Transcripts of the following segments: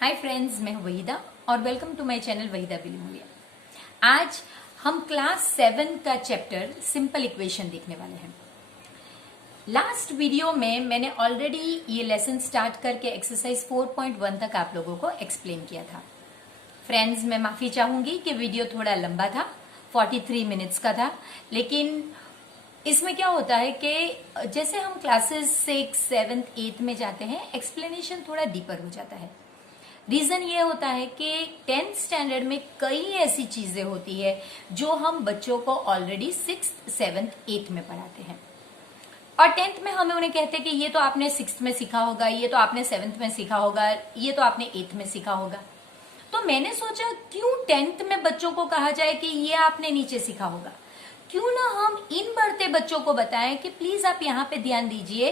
Hi friends, मैं हूं वहीदा और welcome to my channel Waheeda Bilimolia. आज हम क्लास 7 का चैप्टर सिंपल इक्वेशन देखने वाले हैं। लास्ट वीडियो में मैंने ऑलरेडी ये लेसन स्टार्ट करके एक्सरसाइज 4.1 तक आप लोगों को एक्सप्लेन किया था। फ्रेंड्स, मैं माफी चाहूंगी कि वीडियो थोड़ा लंबा था, 43 मिनट्स का था, लेकिन इसमें क्या होता है कि जैसे हम क्लासेस 6, 7, 8 में जाते हैं, एक्सप्लेनेशन थोड़ा डीपर हो जाता है। रीजन ये होता है कि 10th स्टैंडर्ड में कई ऐसी चीजें होती है जो हम बच्चों को ऑलरेडी 6th, 7th, 8th में पढ़ाते हैं और 10th में हमें उन्हें कहते हैं कि ये तो आपने 6th में सीखा होगा, ये तो आपने 7th में सीखा होगा, ये तो आपने 8th में सीखा होगा। तो मैंने सोचा क्यों 10th में बच्चों को कहा जाए कि ये आपने नीचे सीखा होगा, क्यों ना हम इन बढ़ते बच्चों को बताएं कि प्लीज आप यहाँ पे ध्यान दीजिए,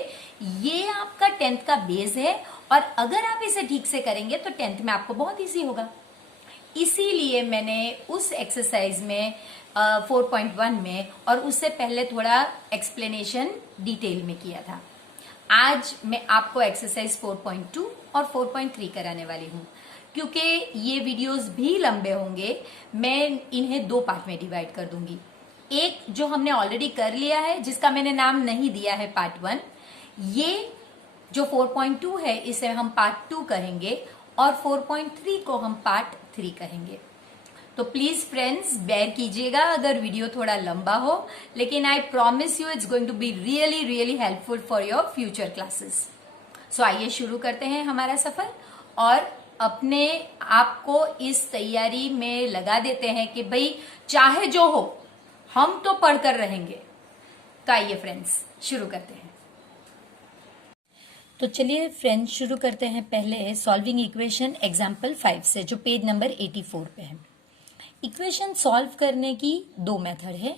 ये आपका 10th का बेस है और अगर आप इसे ठीक से करेंगे तो 10th में आपको बहुत इजी होगा। इसीलिए मैंने उस एक्सरसाइज में 4.1 में और उससे पहले थोड़ा एक्सप्लेनेशन डिटेल में किया था। आज मैं आपको एक्सरसाइज 4.2 और 4.3 कराने वाली हूँ। क्योंकि ये वीडियोस भी लंबे होंगे, मैं इन्हें 2 पार्ट में डिवाइड कर दूंगी। एक जो हमने ऑलरेडी कर लिया है, जिसका मैंने नाम नहीं दिया है पार्ट 1, ये जो 4.2 है इसे हम पार्ट 2 कहेंगे और 4.3 को हम पार्ट 3 कहेंगे। तो प्लीज फ्रेंड्स बेयर कीजिएगा अगर वीडियो थोड़ा लंबा हो, लेकिन I promise you it's going to be really really helpful for your future classes. So आइए शुरू करते हैं हमारा सफर और अपने आप को इस तैयारी में लगा देते हैं कि भाई चाहे जो हो हम तो पढ़कर रहेंगे। तो आइए फ्रेंड्स शुरू करते हैं। तो चलिए फ्रेंड्स शुरू करते हैं पहले सॉल्विंग इक्वेशन एग्जाम्पल 5 से, जो पेज नंबर 84 पे है। इक्वेशन सॉल्व करने की 2 मेथड है।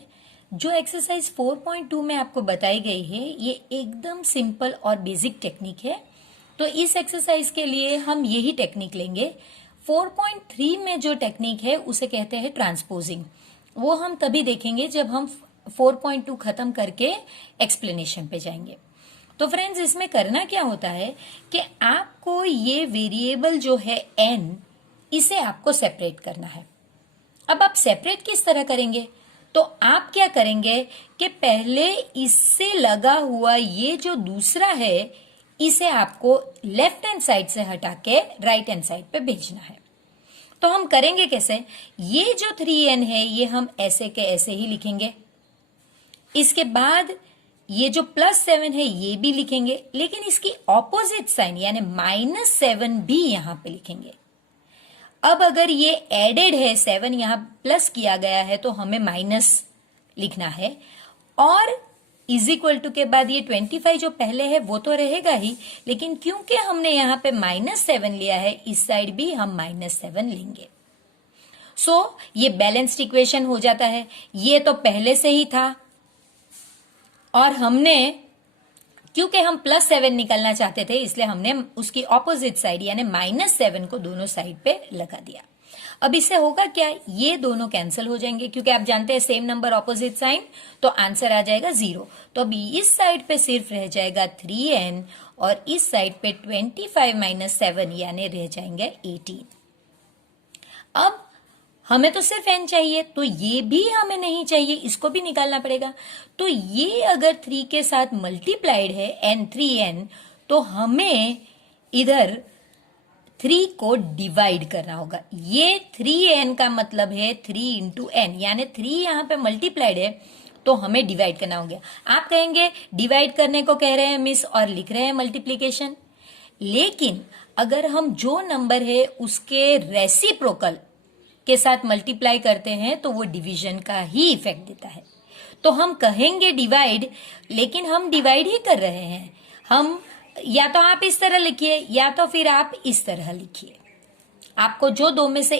जो एक्सरसाइज 4.2 में आपको बताई गई है ये एकदम सिंपल और बेसिक टेक्निक है, तो इस एक्सरसाइज के लिए हम यही टेक्निक लेंगे। 4.3 में जो टेक्निक है उसे कहते हैं ट्रांसपोजिंग। वो हम तभी देखेंगे जब हम 4.2 खत्म करके एक्सप्लेनेशन पे जाएंगे। तो फ्रेंड्स इसमें करना क्या होता है कि आपको ये वेरिएबल जो है n, इसे आपको सेपरेट करना है। अब आप सेपरेट किस तरह करेंगे, तो आप क्या करेंगे कि पहले इससे लगा हुआ ये जो दूसरा है इसे आपको लेफ्ट हैंड साइड से हटा के राइट हैंड साइड पे भेजना है। तो हम करेंगे कैसे, ये जो 3n है ये हम ऐसे के ऐसे ही लिखेंगे। इसके बाद ये जो +7 है ये भी लिखेंगे, लेकिन इसकी ऑपोजिट साइन यानी -7 भी यहां पे लिखेंगे। अब अगर ये एडेड है, 7 यहां प्लस किया गया है तो हमें माइनस लिखना है और इज इक्वल टू के बाद ये 25 जो पहले है वो तो रहेगा ही, लेकिन क्योंकि हमने यहां पे -7 लिया है इस साइड भी हम -7 लेंगे। सो ये बैलेंस्ड इक्वेशन हो जाता है। ये तो पहले से ही था और हमने क्योंकि हम +7 निकलना चाहते थे इसलिए हमने उसकी ऑपोजिट साइड यानी -7 को दोनों साइड पे लगा दिया। अब इससे होगा क्या, ये दोनों कैंसिल हो जाएंगे क्योंकि आप जानते हैं सेम नंबर ऑपोजिट साइन, तो आंसर आ जाएगा 0। तो अभी इस साइड पे सिर्फ रह जाएगा 3n और इस साइड पे 25 - 7 यानी रह जाएंगे 18। अब हमें तो सिर्फ n चाहिए, तो ये भी हमें नहीं चाहिए, इसको भी निकालना पड़ेगा। तो ये अगर 3 के साथ मल्टीप्लाइड है n 3n, तो हमें इधर 3 को डिवाइड करना होगा। ये 3n का मतलब है 3 इंटू n, यानी 3 यहां पे मल्टीप्लाइड है तो हमें डिवाइड करना होगा। आप कहेंगे डिवाइड करने को कह रहे हैं मिस और लिख रहे हैं मल्टीप्लीकेशन, लेकिन अगर हम जो नंबर है उसके रेसिप्रोकल के साथ मल्टीप्लाई करते हैं तो वो डिवीजन का ही इफेक्ट देता है। तो हम कहेंगे डिवाइड, लेकिन हम डिवाइड ही कर रहे हैं। हम या तो आप इस तरह लिखिए या तो फिर आप इस तरह लिखिए, आपको जो 2 में से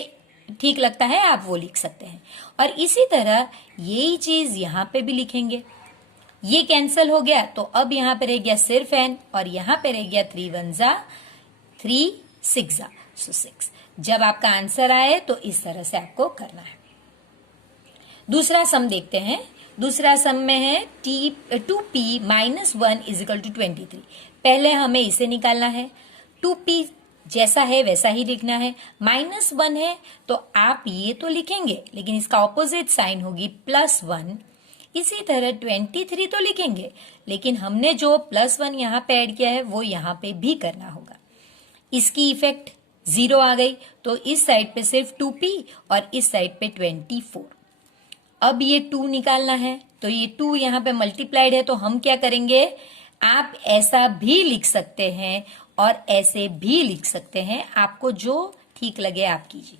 ठीक लगता है आप वो लिख सकते हैं। और इसी तरह यही चीज यहां पे भी लिखेंगे। ये कैंसिल हो गया तो अब यहां पे रह गया सिर्फ n और यहां पे रह गया 3 1 जा 3 6 जा, सो 6। जब आपका आंसर आए तो इस तरह से आपको करना है। दूसरा सम देखते हैं। दूसरा सम में है 2p - 1 = 23। पहले हमें इसे निकालना है। 2p जैसा है वैसा ही लिखना है। -1 है तो आप ये तो लिखेंगे, लेकिन इसका ऑपोजिट साइन होगी +1। इसी तरह 23 तो लिखेंगे, लेकिन हमने जो +1 यहाँ पे ऐड किया है वो यहाँ पे भी करना होगा। इसकी इफेक्ट 0 आ गई, तो इस साइड पे सिर्फ 2p और इस साइड पे 24। अब ये 2 निकालना है, तो ये 2 यहाँ पे मल्टीप्लाइड है, तो हम क्या करेंगे, आप ऐसा भी लिख सकते हैं और ऐसे भी लिख सकते हैं, आपको जो ठीक लगे आप कीजिए।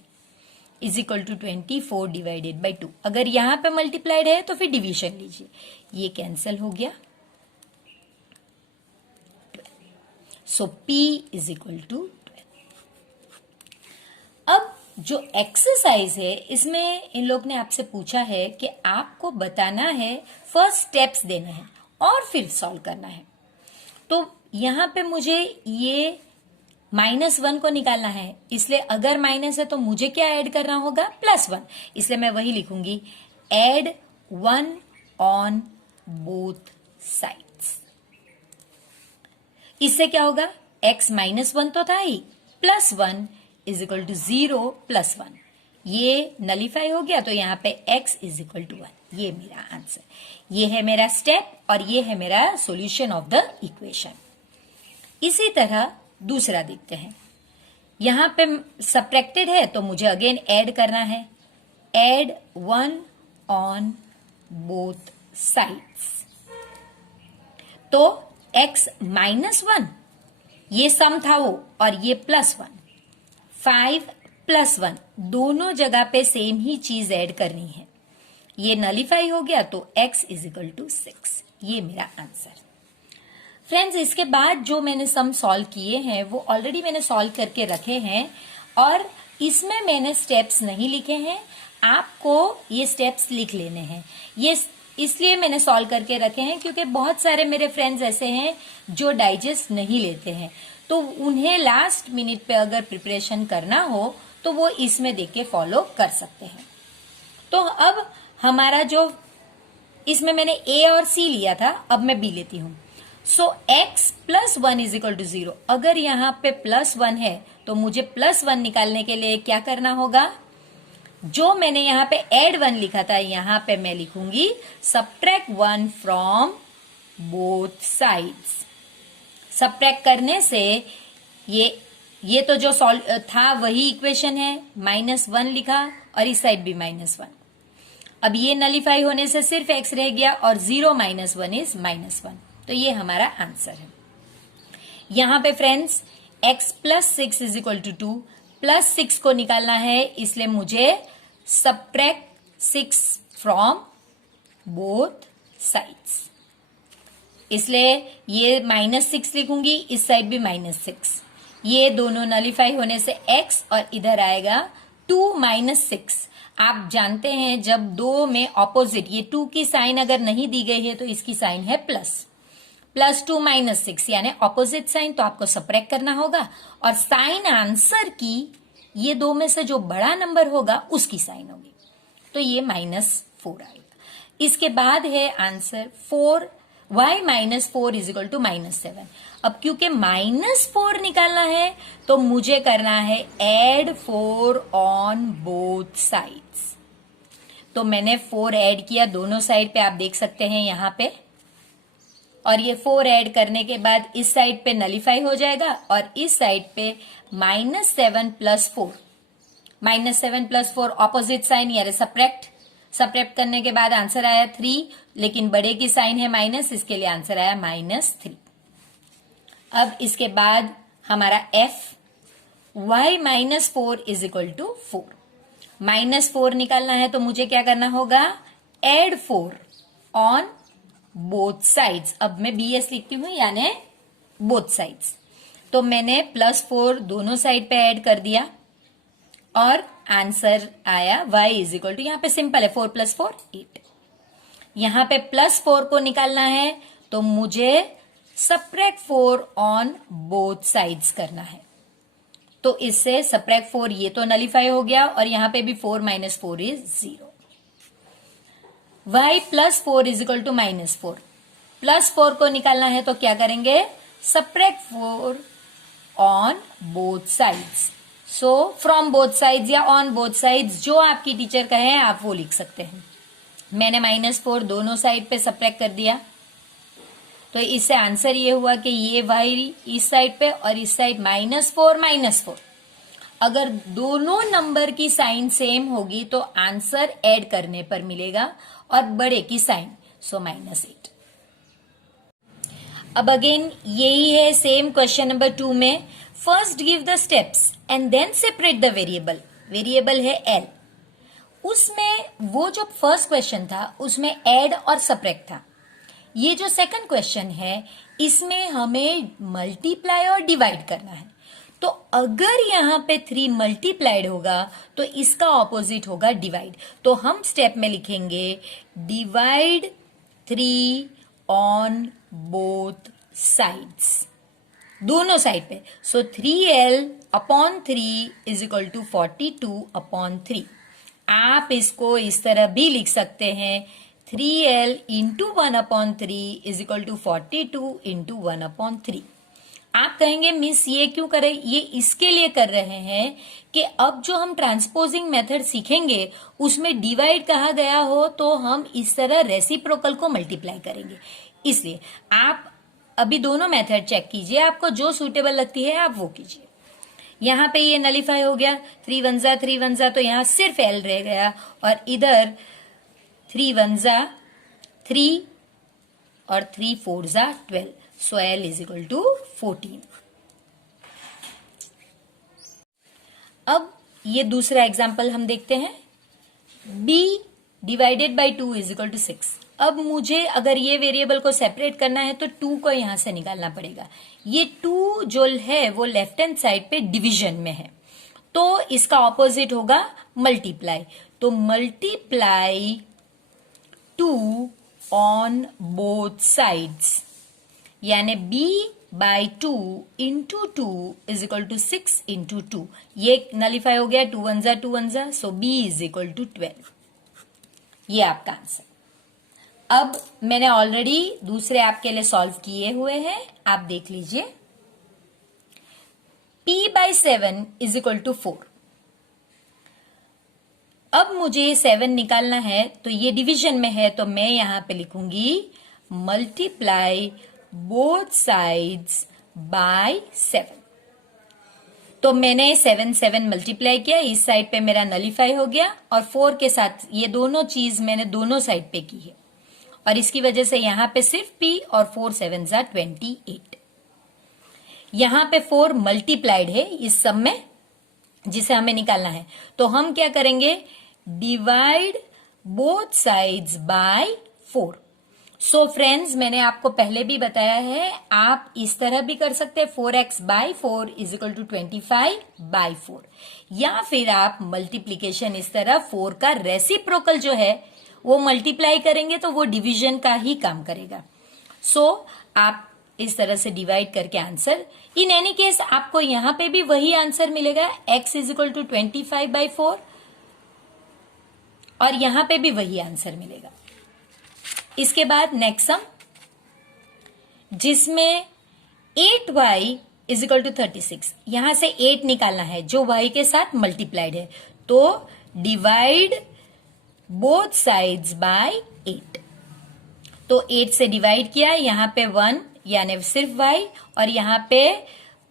Is equal to 24 divided by 2। अगर यहां पे मल्टीप्लाइड है तो फिर डिवीजन लीजिए, ये कैंसिल हो गया। सो p इज इक्वल टू 12। अब जो एक्सरसाइज है इसमें इन लोग ने आपसे पूछा है कि आपको बताना है, फर्स्ट स्टेप्स देना है और फिर सॉल्व करना है। तो यहां पे मुझे ये -1 को निकालना है, इसलिए अगर माइनस है तो मुझे क्या ऐड करना होगा, +1। इसलिए मैं वही लिखूंगी, एड 1 ऑन बोथ साइड्स। इससे क्या होगा, x -1 तो था ही, +1 इज इक्वल टू 0 +1, ये नलीफाई हो गया, तो यहां पे x इज इक्वल टू 1। ये मेरा आंसर, ये है मेरा स्टेप और ये है मेरा सॉल्यूशन ऑफ द इक्वेशन। इसी तरह दूसरा देखते हैं, यहां पे सब्ट्रैक्टेड है तो मुझे अगेन ऐड करना है, एड 1 ऑन बोथ साइड्स। तो x -1 ये सम था वो, और ये +1, 5 +1 दोनों जगह पे सेम ही चीज ऐड करनी है। ये नलीफाई हो गया, तो x इज इक्वल टू 6। ये मेरा आंसर। फ्रेंड्स, इसके बाद जो मैंने सम सॉल्व किए हैं वो ऑलरेडी मैंने सॉल्व करके रखे हैं, और इसमें मैंने स्टेप्स नहीं लिखे हैं, आपको ये स्टेप्स लिख लेने हैं। ये इसलिए मैंने सॉल्व करके रखे हैं क्योंकि बहुत सारे मेरे फ्रेंड्स ऐसे हैं जो डाइजेस्ट नहीं लेते हैं, तो उन्हें लास्ट मिनट पे अगर प्रिपरेशन करना हो तो वो इसमें देख के फॉलो कर सकते हैं। तो अब हमारा जो इसमें मैंने a और c लिया था, अब मैं b लेती हूं। सो x +1 इज इक्वल टू 0। अगर यहाँ पे +1 है तो मुझे +1 निकालने के लिए क्या करना होगा, जो मैंने यहाँ पे एड 1 लिखा था, यहाँ पे मैं लिखूंगी subtract 1 from both sides. Subtract करने से ये तो जो सॉल्व था वही इक्वेशन है, -1 लिखा और इस साइड भी -1। अब ये नलीफाई होने से सिर्फ x रह गया और 0 -1 इज -1, तो ये हमारा आंसर है। यहां पे friends x +6 is equal to 2, +6 को निकालना है, इसलिए मुझे सब्ट्रैक्ट 6 फ्रॉम बोथ साइड्स, इसलिए ये -6 लिखूंगी, इस साइड भी -6। ये दोनों नलीफाई होने से x और इधर आएगा 2 - 6। आप जानते हैं जब दो में ऑपोजिट, ये 2 की साइन अगर नहीं दी गई है तो इसकी साइन है +2 - 6 यानी ऑपोजिट साइन, तो आपको सब्ट्रैक्ट करना होगा, और साइन आंसर की ये दो में से जो बड़ा नंबर होगा उसकी साइन होगी, तो ये -4 आएगा। इसके बाद है answer 4, y -4 is equal to -7। अब क्योंकि -4 निकालना है तो मुझे करना है एड 4 ऑन बोथ साइड्स। तो मैंने 4 ऐड किया दोनों साइड पे, आप देख सकते हैं यहाँ पे, और ये 4 ऐड करने के बाद इस साइड पे नलीफाई हो जाएगा और इस साइड पे -7 + 4, -7 + 4 ऑपोजिट साइन यानी सब्ट्रैक्ट करने के बाद आंसर आया 3, लेकिन बड़े की साइन है माइनस, इसके लिए आंसर आया -3। अब इसके बाद हमारा f, y -4 is equal to 4। -4 निकालना है तो मुझे क्या करना होगा, एड 4 ऑन बोथ साइड्स। अब मैं bs लिखती हूं यानी बोथ साइड्स, तो मैंने +4 दोनों साइड पे ऐड कर दिया और आंसर आया y इज इक्वल टू, यहां पे सिंपल है 4 + 4 8। यहां पे +4 को निकालना है तो मुझे सब्ट्रैक्ट 4 ऑन बोथ साइड्स करना है, तो इससे सब्ट्रैक्ट 4 ये तो नलीफाई हो गया और यहां पे भी 4 - 4 is 0। y +4 is equal to -4, +4 को निकालना है तो क्या करेंगे, subtract 4 on both sides. So from both sides या ऑन बोथ साइड्स, जो आपकी टीचर कहे आप वो लिख सकते हैं। मैंने -4 दोनों साइड पे सब्ट्रैक्ट कर दिया, तो इससे आंसर ये हुआ कि ये y इस साइड पे और इस साइड -4 अगर दोनों नंबर की साइन सेम होगी तो आंसर ऐड करने पर मिलेगा और बड़े की साइन, सो -8। अब अगेन यही है सेम क्वेश्चन नंबर 2 में। First give the steps and then separate the variable. Variable है l। उसमें वो जो फर्स्ट क्वेश्चन था उसमें ऐड और सब्ट्रैक्ट था। ये जो सेकंड क्वेश्चन है इसमें हमें मल्टीप्लाई और डिवाइड करना है। तो अगर यहां पे 3 मल्टीप्लाइड होगा तो इसका ऑपोजिट होगा डिवाइड। तो हम स्टेप में लिखेंगे डिवाइड 3 ऑन बोथ साइड्स, दोनों साइड पे। सो 3l/3 इज इक्वल टू 42/3। आप इसको इस तरह भी लिख सकते हैं 3l into 1/3 is equal to 42 into 1/3। आप कहेंगे मिस ये क्यों कर रहे, ये इसके लिए कर रहे हैं कि अब जो हम ट्रांसपोजिंग मेथड सीखेंगे उसमें डिवाइड कहा गया हो तो हम इस तरह रेसिप्रोकल को मल्टीप्लाई करेंगे। इसलिए आप अभी दोनों मेथड चेक कीजिए, आपको जो सूटेबल लगती है आप वो कीजिए। यहां पे ये नलीफाई हो गया, 3 1 जा 3 1 जा, तो यहां सिर्फ l रह गया और इधर 3 1 जा 3 और 3 4 जा 12। So l is equal to 14। अब ये दूसरा एग्जाम्पल हम देखते हैं। b divided by 2 is equal to 6। अब मुझे अगर ये वेरिएबल को सेपरेट करना है तो 2 को यहां से निकालना पड़ेगा। ये 2 जो है वो लेफ्ट हैंड साइड पे डिवीजन में है, तो इसका ऑपोजिट होगा मल्टीप्लाई। तो मल्टीप्लाई 2 ऑन बोथ साइड्स, यानी b by 2 into 2 is equal to 6 into 2। ये नलीफाई हो गया, 2 1 जा 2 1 जा, सो b इज इक्वल टू 12। ये आपका आंसर। अब मैंने ऑलरेडी दूसरे आपके लिए सॉल्व किए हुए हैं, आप देख लीजिए। p by 7 is equal to 4। अब मुझे 7 निकालना है, तो ये डिवीजन में है तो मैं यहां पे लिखूंगी मल्टीप्लाई बोथ साइड्स बाय 7। तो मैंने 7 7 मल्टीप्लाई किया, इस साइड पे मेरा नलीफाई हो गया और 4 के साथ ये दोनों चीज मैंने दोनों साइड पे की है और इसकी वजह से यहां पे सिर्फ p और 4 7 जा 28। यहां पे 4 मल्टीप्लाइड है इस सब में जिसे हमें निकालना है, तो हम क्या करेंगे divide both sides bye 4। So friends, मैंने आपको पहले भी बताया है आप इस तरह भी कर सकते हैं 4x by 4 is equal to 25 by 4, या फिर आप मल्टीप्लीकेशन इस तरह 4 का रेसिप्रोकल जो है वो मल्टीप्लाई करेंगे तो वो डिवीजन का ही काम करेगा। सो आप इस तरह से डिवाइड करके आंसर, इन एनी केस आपको यहां पे भी वही आंसर मिलेगा, x is equal to 25 by 4 और यहां पे भी वही आंसर मिलेगा। इसके बाद नेक्स्ट सम जिसमें 8y इज इक्वल टू 36, यहां से 8 निकालना है जो y के साथ मल्टीप्लाइड है, तो डिवाइड बोथ साइड्स बाय 8। तो 8 से डिवाइड किया, यहां पे 1 यानी सिर्फ y और यहां पे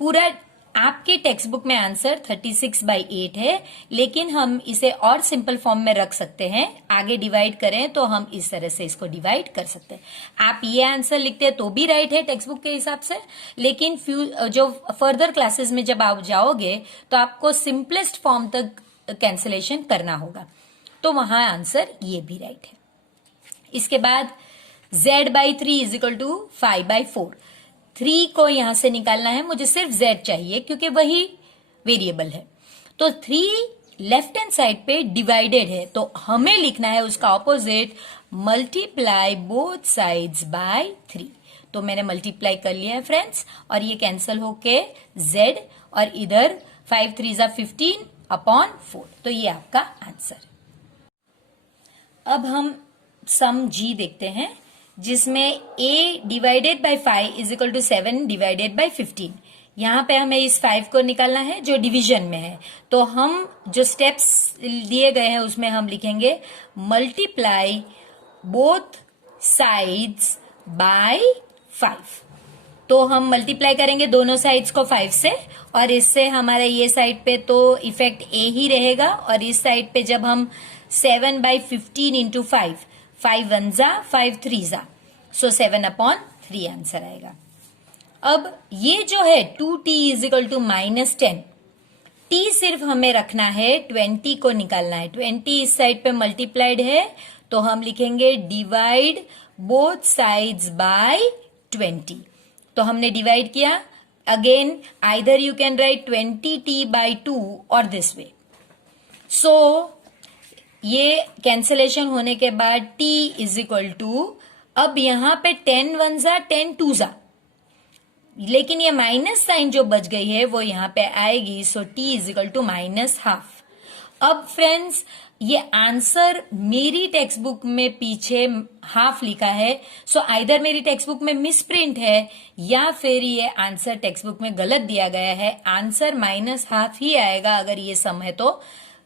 पूरा आपके टेक्स्ट बुक में आंसर 36 बाई 8 है, लेकिन हम इसे और सिंपल फॉर्म में रख सकते हैं। आगे डिवाइड करें तो हम इस तरह से इसको डिवाइड कर सकते हैं। आप ये आंसर लिखते हैं तो भी राइट है टेक्स्ट बुक के हिसाब से, लेकिन जो फर्दर क्लासेस में जब आप जाओगे तो आपको सिंपलेस्ट फॉर्म तक कैंसिलेशन करना होगा, तो वहां आंसर ये भी राइट है। इसके बाद z by 3 is equal to 5 by 4। 3 को यहां से निकालना है, मुझे सिर्फ z चाहिए क्योंकि वही वेरिएबल है। तो 3 लेफ्ट हैंड साइड पे डिवाइडेड है, तो हमें लिखना है उसका opposite multiply both sides by 3। तो मैंने मल्टीप्लाई कर लिया है फ्रेंड्स, और ये कैंसिल होके z और इधर 5 3 जा 15 अपॉन 4, तो ये आपका आंसर। अब हम सम g देखते हैं जिसमें a divided by 5 is equal to 7 divided by 15। यहाँ पे हमें इस 5 को निकालना है जो डिवीजन में है। तो हम जो स्टेप्स दिए गए हैं उसमें हम लिखेंगे मल्टीप्लाई बोथ साइड्स बाय 5। तो हम मल्टीप्लाई करेंगे दोनों साइड्स को 5 से, और इससे हमारे ये साइड पे तो इफेक्ट ए ही रहेगा, और इस साइड पे जब हम 7/15 इंटू 5, 5 1 जा 5 3 जा, सो 7/3 आंसर आएगा। अब ये जो है 2t इजिकल टू -10, t सिर्फ हमें रखना है, 20 को निकालना है। 20 इस साइड पे मल्टीप्लाइड है, तो हम लिखेंगे डिवाइड बोथ साइड्स बाय 20। तो हमने डिवाइड किया। Again either you can write 20t/2 और दिस वे। सो ये कैंसिलेशन होने के बाद t इज इक्वल टू, अब यहां पे 10 1 जा 10 2 जा, लेकिन ये माइनस साइन जो बच गई है वो यहां पे आएगी। सो t इज इक्वल टू -12। अब फ्रेंड्स ये आंसर मेरी टेक्स्ट बुक में पीछे हाफ लिखा है, सो आइदर मेरी टेक्स्ट बुक में मिसप्रिंट है या फिर ये आंसर टेक्स्ट बुक में गलत दिया गया है। आंसर -12 ही आएगा, अगर ये सम है तो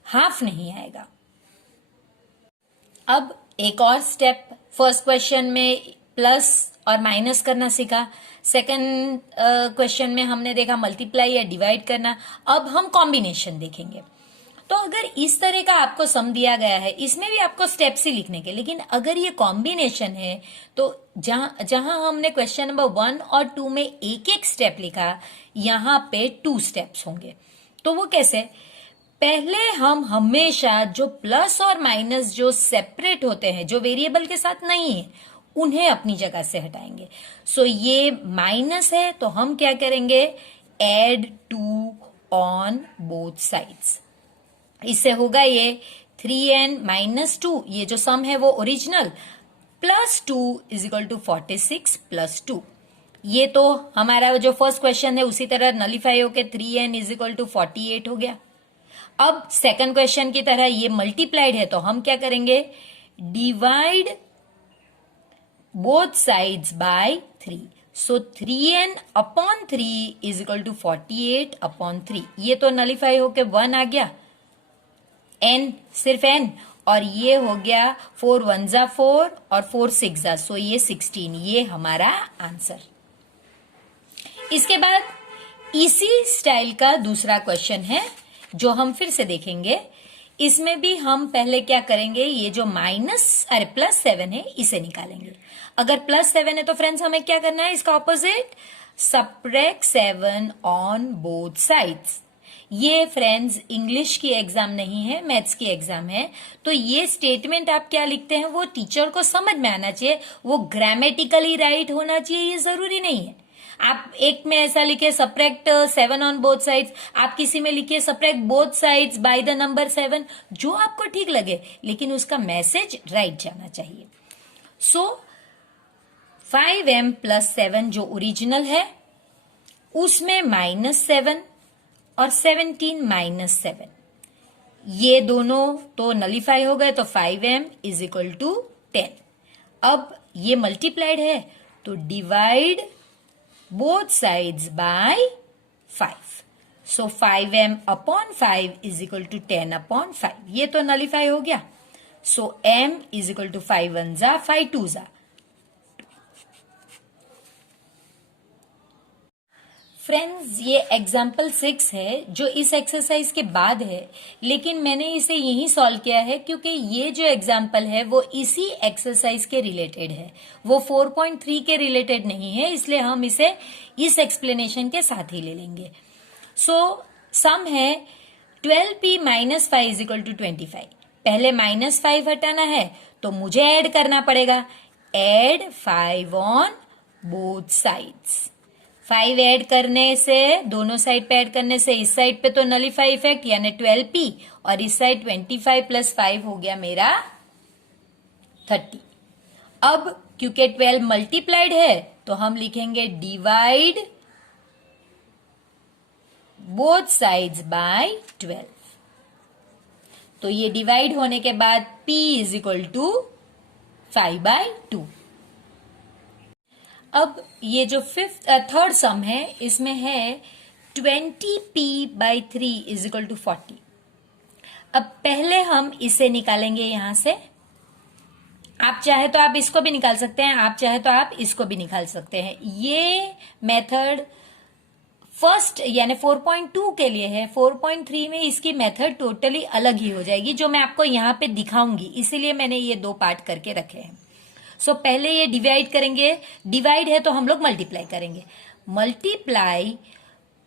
हाफ नहीं आएगा। अब एक और स्टेप, फर्स्ट क्वेश्चन में प्लस और माइनस करना सीखा, सेकंड क्वेश्चन में हमने देखा मल्टीप्लाई या डिवाइड करना। अब हम कॉम्बिनेशन देखेंगे। तो अगर इस तरह का आपको सम दिया गया है, इसमें भी आपको स्टेप्स ही लिखने के, लेकिन अगर ये कॉम्बिनेशन है तो जहां हमने क्वेश्चन नंबर 1 और 2 में एक एक स्टेप लिखा, यहां पे 2 स्टेप्स होंगे। तो वो कैसे? पहले हम हमेशा जो प्लस और माइनस जो सेपरेट होते हैं, जो वेरिएबल के साथ नहीं है, उन्हें अपनी जगह से हटाएंगे। सो ये माइनस है तो हम क्या करेंगे, एड 2 ऑन बोथ साइड्स। इससे होगा ये 3n - 2, ये जो सम है वो ओरिजिनल, +2 इज इक्वल टू 46 + 2। ये तो हमारा जो फर्स्ट क्वेश्चन है उसी तरह नलिफाई होके 3n इज इक्वल टू 48 हो गया। अब सेकंड क्वेश्चन की तरह ये मल्टीप्लाइड है, तो हम क्या करेंगे, divide both sides by 3। So 3n/3 is equal to 48/3। ये तो नलिफाई होके 1 आ गया, n सिर्फ n, और ये हो गया 4 1 जा 4 और 4 6 जा, सो ये 16। ये हमारा आंसर। इसके बाद इसी स्टाइल का दूसरा क्वेश्चन है जो हम फिर से देखेंगे। इसमें भी हम पहले क्या करेंगे, ये जो +7 है इसे निकालेंगे। अगर +7 है तो फ्रेंड्स हमें क्या करना है, इसका opposite, subtract 7 on both sides. ये फ्रेंड्स इंग्लिश की एग्जाम नहीं है, मैथ्स की एग्जाम है। तो ये स्टेटमेंट आप क्या लिखते हैं वो टीचर को समझ में आना चाहिए, वो ग्रामेटिकली राइट होना चाहिए, ये जरूरी नहीं है। आप एक में ऐसा लिखे सब्ट्रैक्ट 7 ऑन बोथ साइड्स, आप किसी में लिखिए subtract both sides by the number 7, जो आपको ठीक लगे, लेकिन उसका मैसेज राइट जाना चाहिए। सो 5m + 7 जो ओरिजिनल है उसमें -7 और 17 - 7, ये दोनों तो नलिफाई हो गए, तो 5m इज इक्वल टू 10। अब ये मल्टीप्लाइड है तो divide both sides by 5। So 5m/5 is equal to 10/5। ये तो नलिफाई हो गया। So m is equal to 5 1 जा 5 2 जा। फ्रेंड्स ये एग्जाम्पल 6 है जो इस एक्सरसाइज के बाद है, लेकिन मैंने इसे यही सॉल्व किया है क्योंकि ये जो एग्जाम्पल है वो इसी एक्सरसाइज के रिलेटेड है, वो 4.3 के रिलेटेड नहीं है, इसलिए हम इसे इस एक्सप्लेनेशन के साथ ही ले लेंगे। सो सम है 12p - 5 इज इक्वल टू 25। पहले -5 हटाना है तो मुझे ऐड करना पड़ेगा, add 5 on both sides. 5 add करने से, दोनों साइड पे ऐड करने से इस साइड पे तो नलिफाई इफेक्ट यानी 12p, और इस साइड 25 + 5 हो गया मेरा 30। अब क्योंकि 12 मल्टीप्लाइड है तो हम लिखेंगे डिवाइड बोथ साइड्स बाय 12। तो ये डिवाइड होने के बाद p इज इक्वल टू 5/2। अब ये जो थर्ड सम है इसमें है 20p/3 इज इक्वल टू 40। अब पहले हम इसे निकालेंगे यहां से। आप चाहे तो आप इसको भी निकाल सकते हैं, आप चाहे तो आप इसको भी निकाल सकते हैं। ये मेथड फर्स्ट यानी 4.2 के लिए है। 4.3 में इसकी मेथड टोटली अलग ही हो जाएगी, जो मैं आपको यहां पे दिखाऊंगी, इसीलिए मैंने ये दो पार्ट करके रखे हैं। सो पहले ये डिवाइड करेंगे, डिवाइड है तो हम लोग मल्टीप्लाई करेंगे। Multiply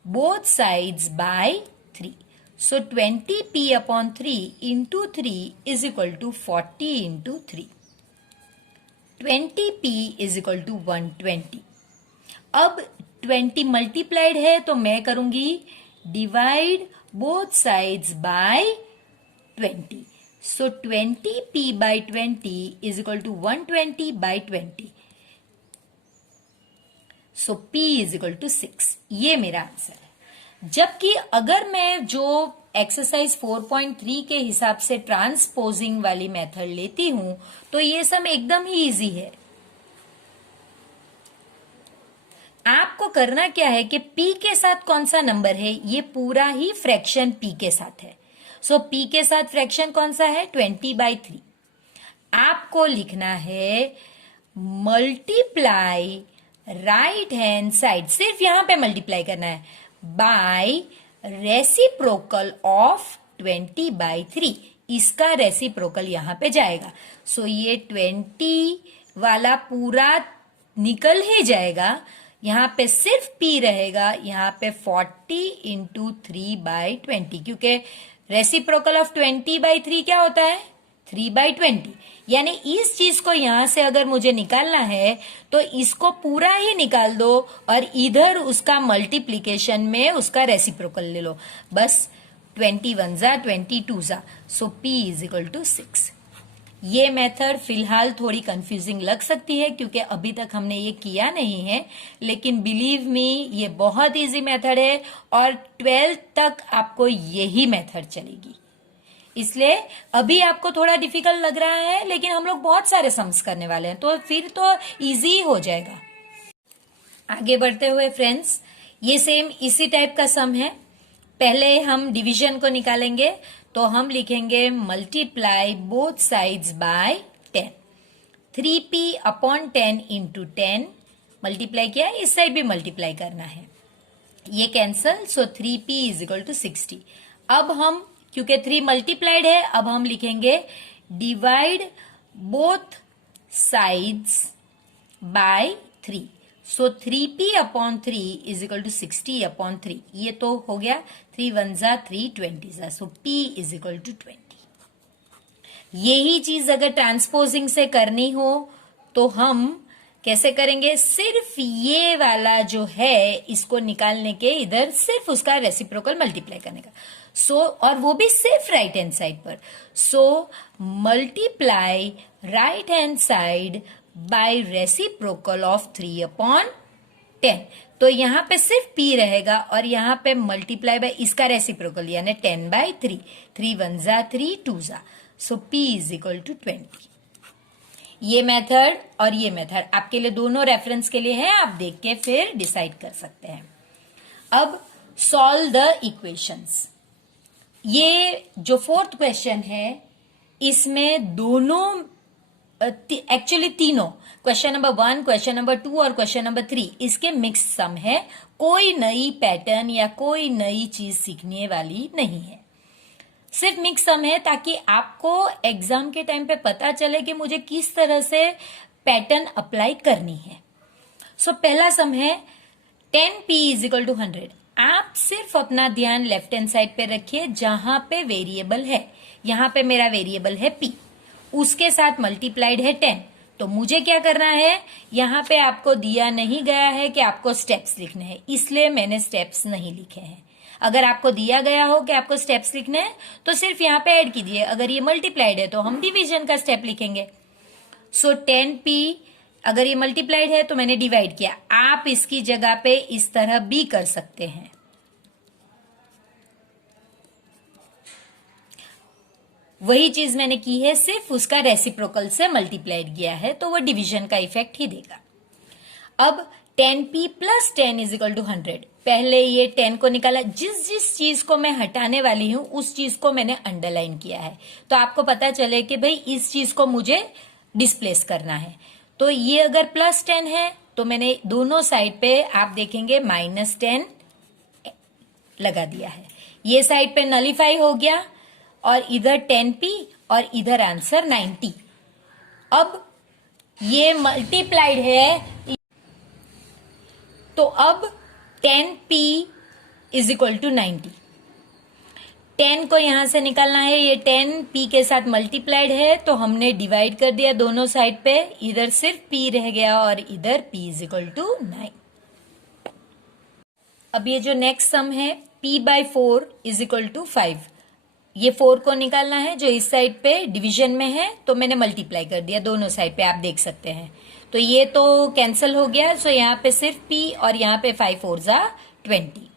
both sides by 3। So 20p/3 into 3 is equal to 40 into 3। 20p is equal to 120। अब 20 मल्टीप्लाइड है तो मैं करूंगी divide both sides by 20। So 20p/20 is equal to 120/20। So p is equal to 6। ये मेरा answer है। जबकि अगर मैं जो एक्सरसाइज 4.3 के हिसाब से ट्रांसपोजिंग वाली मेथड लेती हूं तो ये सब एकदम ही इजी है। आपको करना क्या है कि p के साथ कौन सा नंबर है, ये पूरा ही फ्रैक्शन p के साथ है। सो p के साथ फ्रैक्शन कौन सा है, 20/3। आपको लिखना है मल्टीप्लाई राइट हैंड साइड, सिर्फ यहां पे मल्टीप्लाई करना है, बाय रेसिप्रोकल ऑफ 20/3। इसका रेसिप्रोकल यहां पे जाएगा। सो ये 20 वाला पूरा निकल ही जाएगा, यहां पे सिर्फ p रहेगा, यहां पे 40 इंटू 3/20, क्योंकि रेसिप्रोकल ऑफ 20/3 क्या होता है, 3/20। यानी इस चीज को यहां से अगर मुझे निकालना है तो इसको पूरा ही निकाल दो और इधर उसका मल्टीप्लीकेशन में उसका रेसिप्रोकल ले लो। बस 21 जा 22 जा। सो p इज इक्वल टू 6। ये मेथड फिलहाल थोड़ी कंफ्यूजिंग लग सकती है क्योंकि अभी तक हमने ये किया नहीं है, लेकिन बिलीव मी ये बहुत इजी मेथड है और 12th तक आपको यही मेथड चलेगी। इसलिए अभी आपको थोड़ा डिफिकल्ट लग रहा है, लेकिन हम लोग बहुत सारे सम्स करने वाले हैं तो फिर तो इजी हो जाएगा। आगे बढ़ते हुए फ्रेंड्स, ये सेम इसी टाइप का सम है। पहले हम डिवीजन को निकालेंगे तो हम लिखेंगे multiply both sides by 10। 3p/10 into 10 multiply किया, इस साइड भी मल्टीप्लाई करना है, ये cancel. So 3p is equal to 60। अब हम क्योंकि 3 मल्टीप्लाइड है, अब हम लिखेंगे divide both sides by 3। So 3p/3 is equal to 60/3। ये तो हो गया, 3 1 जा 3 20 जा। सो p इज इक्वल टू 20। यही चीज अगर ट्रांसपोजिंग से करनी हो तो हम कैसे करेंगे, सिर्फ ये वाला जो है इसको निकालने के इधर सिर्फ उसका रेसिप्रोकल मल्टीप्लाई करने का। सो और वो भी सिर्फ राइट हैंड साइड पर। So multiply right hand side by reciprocal of 3/10। तो यहां पे सिर्फ p रहेगा और यहां पे मल्टीप्लाई बाय इसका रेसिप्रोकल यानी 10/3। 3 1 जा 3 2 जा। सो p इज इक्वल टू 20। ये मेथड और ये मेथड आपके लिए दोनों रेफरेंस के लिए है, आप देख के फिर डिसाइड कर सकते हैं। अब सॉल्व द इक्वेशंस। ये जो फोर्थ क्वेश्चन है इसमें दोनों एक्चुअली तीनों, क्वेश्चन नंबर 1, क्वेश्चन नंबर 2 और क्वेश्चन नंबर 3 इसके मिक्स सम है। कोई नई पैटर्न या कोई नई चीज सीखने वाली नहीं है, सिर्फ मिक्स सम है ताकि आपको एग्जाम के टाइम पे पता चले कि मुझे किस तरह से पैटर्न अप्लाई करनी है। सो पहला सम है 10p इज इक्वल टू 100। आप सिर्फ अपना ध्यान लेफ्ट हैंड साइड पे रखिए जहां पे वेरिएबल है। यहां पे मेरा वेरिएबल है p, उसके साथ मल्टीप्लाइड है 10। तो मुझे क्या करना है, यहां पे आपको दिया नहीं गया है कि आपको स्टेप्स लिखने हैं, इसलिए मैंने स्टेप्स नहीं लिखे हैं। अगर आपको दिया गया हो कि आपको स्टेप्स लिखने हैं तो सिर्फ यहां पे ऐड कीजिए। अगर ये मल्टीप्लाइड है तो हम डिवीजन का स्टेप लिखेंगे। सो 10p अगर ये मल्टीप्लाइड है तो मैंने डिवाइड किया। आप इसकी जगह पे इस तरह भी कर सकते हैं। वही चीज मैंने की है, सिर्फ उसका रेसिप्रोकल से मल्टीप्लाइड किया है तो वो डिवीजन का इफेक्ट ही देगा। अब 10p plus 10 is equal to 100। पहले ये 10 को निकाला, जिस जिस चीज को मैं हटाने वाली हूं उस चीज को मैंने अंडरलाइन किया है, तो आपको पता चले कि भाई इस चीज को मुझे डिस्प्लेस करना है। तो ये अगर प्लस 10 है तो मैंने दोनों साइड पे आप देखेंगे -10 लगा दिया है। ये साइड पे नलीफाई हो गया और इधर 10p और इधर आंसर 90। अब ये मल्टीप्लाइड है, तो अब 10p इज इक्वल टू 90। 10 को यहां से निकालना है, ये 10p के साथ मल्टीप्लाइड है तो हमने डिवाइड कर दिया दोनों साइड पे, इधर सिर्फ p रह गया और इधर p इज इक्वल टू 9। अब ये जो नेक्स्ट सम है p/4 इज इक्वल टू 5, ये 4 को निकालना है जो इस साइड पे डिवीजन में है, तो मैंने मल्टीप्लाई कर दिया दोनों साइड पे, आप देख सकते हैं। तो ये तो कैंसिल हो गया, सो यहाँ पे सिर्फ p और यहाँ पे 5 4 जा 20।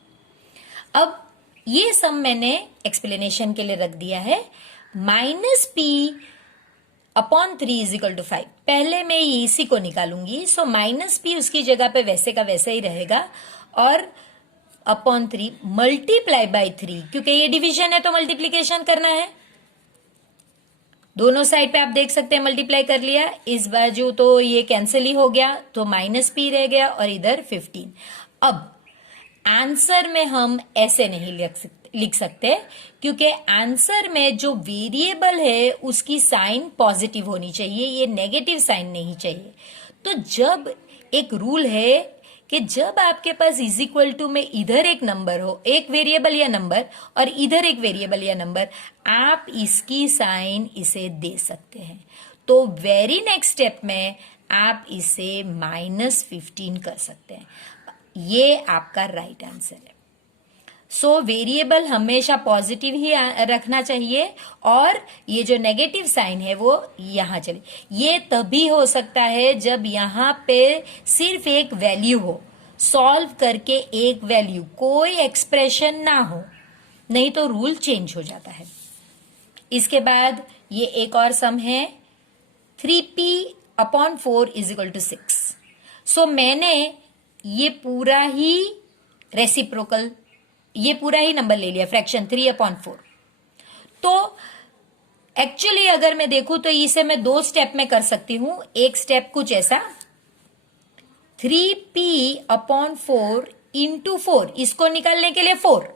अब ये सम मैंने एक्सप्लेनेशन के लिए रख दिया है, -p/3 इज इक्वल टू 5। पहले मैं इसी को निकालूंगी, सो -p उसकी जगह पे वैसे का वैसे ही रहेगा और /3 मल्टीप्लाई बाई 3, क्योंकि ये डिवीजन है तो मल्टीप्लीकेशन करना है। दोनों साइड पे आप देख सकते हैं मल्टीप्लाई कर लिया, इस बाजू तो ये कैंसिल ही हो गया तो -p रह गया और इधर 15। अब आंसर में हम ऐसे नहीं लिख सकते क्योंकि आंसर में जो वेरिएबल है उसकी साइन पॉजिटिव होनी चाहिए, ये नेगेटिव साइन नहीं चाहिए। तो जब एक रूल है कि जब आपके पास इज इक्वल टू में इधर एक नंबर हो, एक वेरिएबल या नंबर, और इधर एक वेरिएबल या नंबर, आप इसकी साइन इसे दे सकते हैं। तो वेरी नेक्स्ट स्टेप में आप इसे -15 कर सकते हैं। ये आपका राइट आंसर है। सो वेरिएबल हमेशा पॉजिटिव ही रखना चाहिए और ये जो नेगेटिव साइन है वो यहां चले। ये तभी हो सकता है जब यहां पे सिर्फ एक वैल्यू हो, सॉल्व करके एक वैल्यू, कोई एक्सप्रेशन ना हो, नहीं तो रूल चेंज हो जाता है। इसके बाद ये एक और सम है 3p/4 इज इक्वल टू 6। सो मैंने ये पूरा ही रेसिप्रोकल, ये पूरा ही नंबर ले लिया, फ्रैक्शन 3/4। तो एक्चुअली अगर मैं देखूं तो इसे मैं 2 स्टेप में कर सकती हूं। एक स्टेप कुछ ऐसा, 3p/4 इंटू 4, इसको निकालने के लिए 4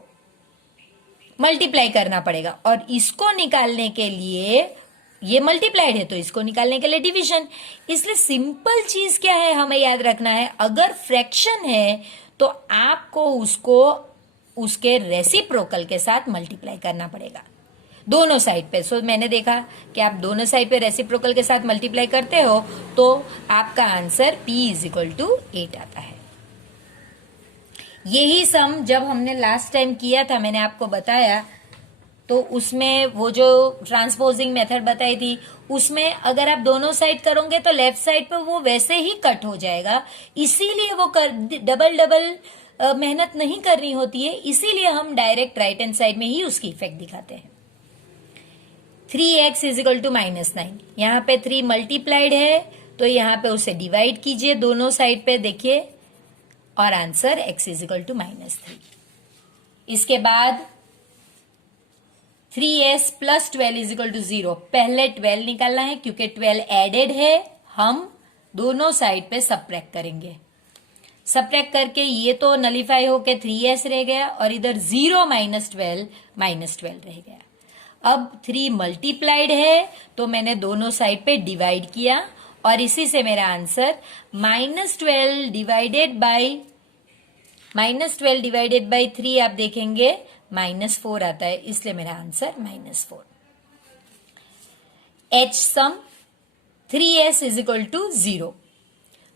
मल्टीप्लाई करना पड़ेगा, और इसको निकालने के लिए ये मल्टीप्लाइड है तो इसको निकालने के लिए डिवीजन। इसलिए सिंपल चीज क्या है हमें याद रखना है, अगर फ्रैक्शन है तो आपको उसको उसके रेसिप्रोकल के साथ मल्टीप्लाई करना पड़ेगा दोनों साइड पे। सो मैंने देखा कि आप दोनों साइड पे रेसिप्रोकल के साथ मल्टीप्लाई करते हो तो आपका answer p is equal to 8 आता है। यही सम जब हमने लास्ट टाइम किया था, मैंने आपको बताया, तो उसमें वो जो ट्रांसपोजिंग मेथड बताई थी, उसमें अगर आप दोनों साइड करोगे तो लेफ्ट साइड पे वो वैसे ही कट हो जाएगा, इसीलिए वो डबल मेहनत नहीं करनी होती है, इसीलिए हम डायरेक्ट राइट हैंड साइड में ही उसकी इफेक्ट दिखाते हैं। 3x इज इक्वल टू -9, यहाँ पे 3 मल्टीप्लाइड है तो यहाँ पे उसे डिवाइड कीजिए दोनों साइड पे, देखिए, और answer x is equal to -3। इसके बाद 3s plus 12 is equal to 0। पहले 12 निकालना है क्योंकि 12 एडेड है, हम दोनों साइड पे सबट्रैक्ट करेंगे। सबट्रैक्ट करके ये तो नलीफाई होके 3s रह गया और इधर 0 -12 रह गया। अब 3 मल्टीप्लाइड है तो मैंने दोनों साइड पे डिवाइड किया और इसी से मेरा आंसर -12 डिवाइडेड बाई 3 आप देखेंगे -4 आता है, इसलिए मेरा answer -4। h sum 3s is equal to 0।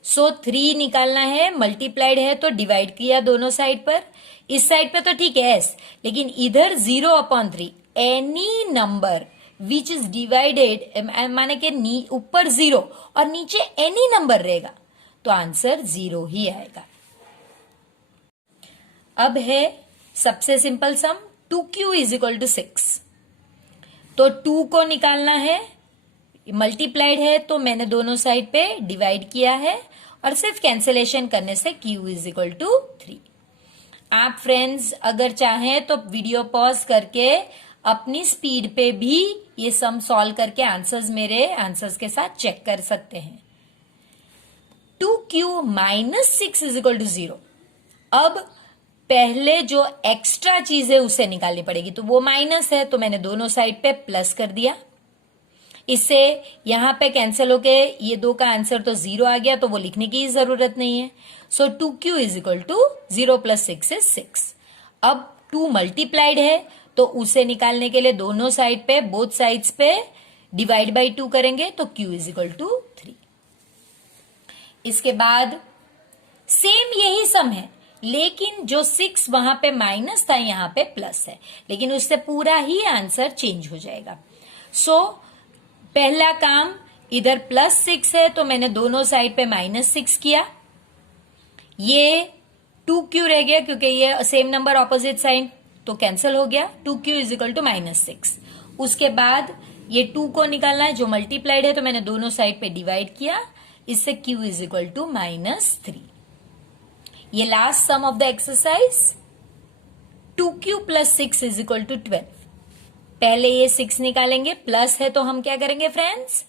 So 3 निकालना है, मल्टीप्लाइड है तो डिवाइड किया दोनों साइड पर। इस साइड पे तो ठीक है s, लेकिन इधर 0/3 any number which is divided, माने के ऊपर 0 और नीचे एनी नंबर रहेगा तो आंसर 0 ही आएगा। अब है सबसे simple sum 2q is equal to 6। तो 2 को निकालना है, मल्टीप्लाइड है तो मैंने दोनों साइड पे डिवाइड किया है और सिर्फ कैंसिलेशन करने से Q इज इक्वल टू 3। आप फ्रेंड्स अगर चाहें तो वीडियो पॉज करके अपनी स्पीड पे भी ये सम सॉल्व करके आंसर्स मेरे आंसर्स के साथ चेक कर सकते हैं। 2Q minus 6 is equal to 0। अब पहले जो एक्स्ट्रा चीज है उसे निकालनी पड़ेगी, तो वो माइनस है तो मैंने दोनों साइड पे प्लस कर दिया। इससे यहां पे कैंसिल होके ये 2 का आंसर तो 0 आ गया, तो वो लिखने की जरूरत नहीं है। So 2Q is equal to 0 plus 6 is 6। अब 2 मल्टीप्लाइड है तो उसे निकालने के लिए दोनों साइड पे बोथ साइड्स पे डिवाइड बाई 2 करेंगे, तो Q इज इक्वल टू 3। इसके बाद सेम यही सम है, लेकिन जो 6 वहां पे माइनस था यहां पे प्लस है, लेकिन उससे पूरा ही आंसर चेंज हो जाएगा। सो पहला काम, इधर प्लस 6 है तो मैंने दोनों साइड पे माइनस 6 किया। ये 2Q रह गया क्योंकि ये सेम नंबर ऑपोजिट साइड, तो कैंसिल हो गया। 2Q is equal to minus 6। उसके बाद ये 2 को निकालना है जो मल्टीप्लाइड है, तो मैंने दोनों साइड पे डिवाइड किया, इससे Q is equal to minus 3। ये last sum of the exercise 2Q plus 6 is equal to 12। पहले ये 6 निकालेंगे, प्लस है तो हम क्या करेंगे फ्रेंड्स,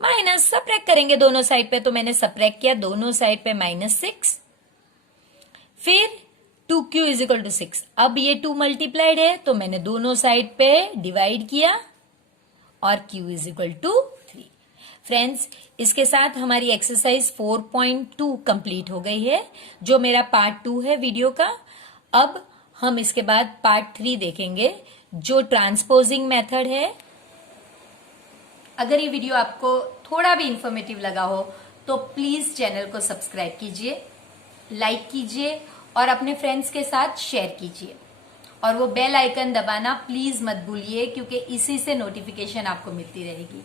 माइनस सब्ट्रैक्ट करेंगे दोनों साइड पे, तो मैंने सब्ट्रैक्ट किया दोनों साइड पे माइनस 6। फिर 2Q इज इक्वल टू 6। अब ये 2 मल्टीप्लाइड है तो मैंने दोनों साइड पे डिवाइड किया और Q is equal to 3। Friends इसके साथ हमारी एक्सरसाइज 4.2 कंप्लीट हो गई है, जो मेरा पार्ट 2 है वीडियो का। अब हम इसके बाद पार्ट 3 देखेंगे, जो ट्रांसपोजिंग मेथड है। अगर ये वीडियो आपको थोड़ा भी इंफॉर्मेटिव लगा हो तो प्लीज चैनल को सब्सक्राइब कीजिए, लाइक कीजिए और अपने फ्रेंड्स के साथ शेयर कीजिए, और वो बेल आइकन दबाना प्लीज मत भूलिए, क्योंकि इसी से नोटिफिकेशन आपको मिलती रहेगी।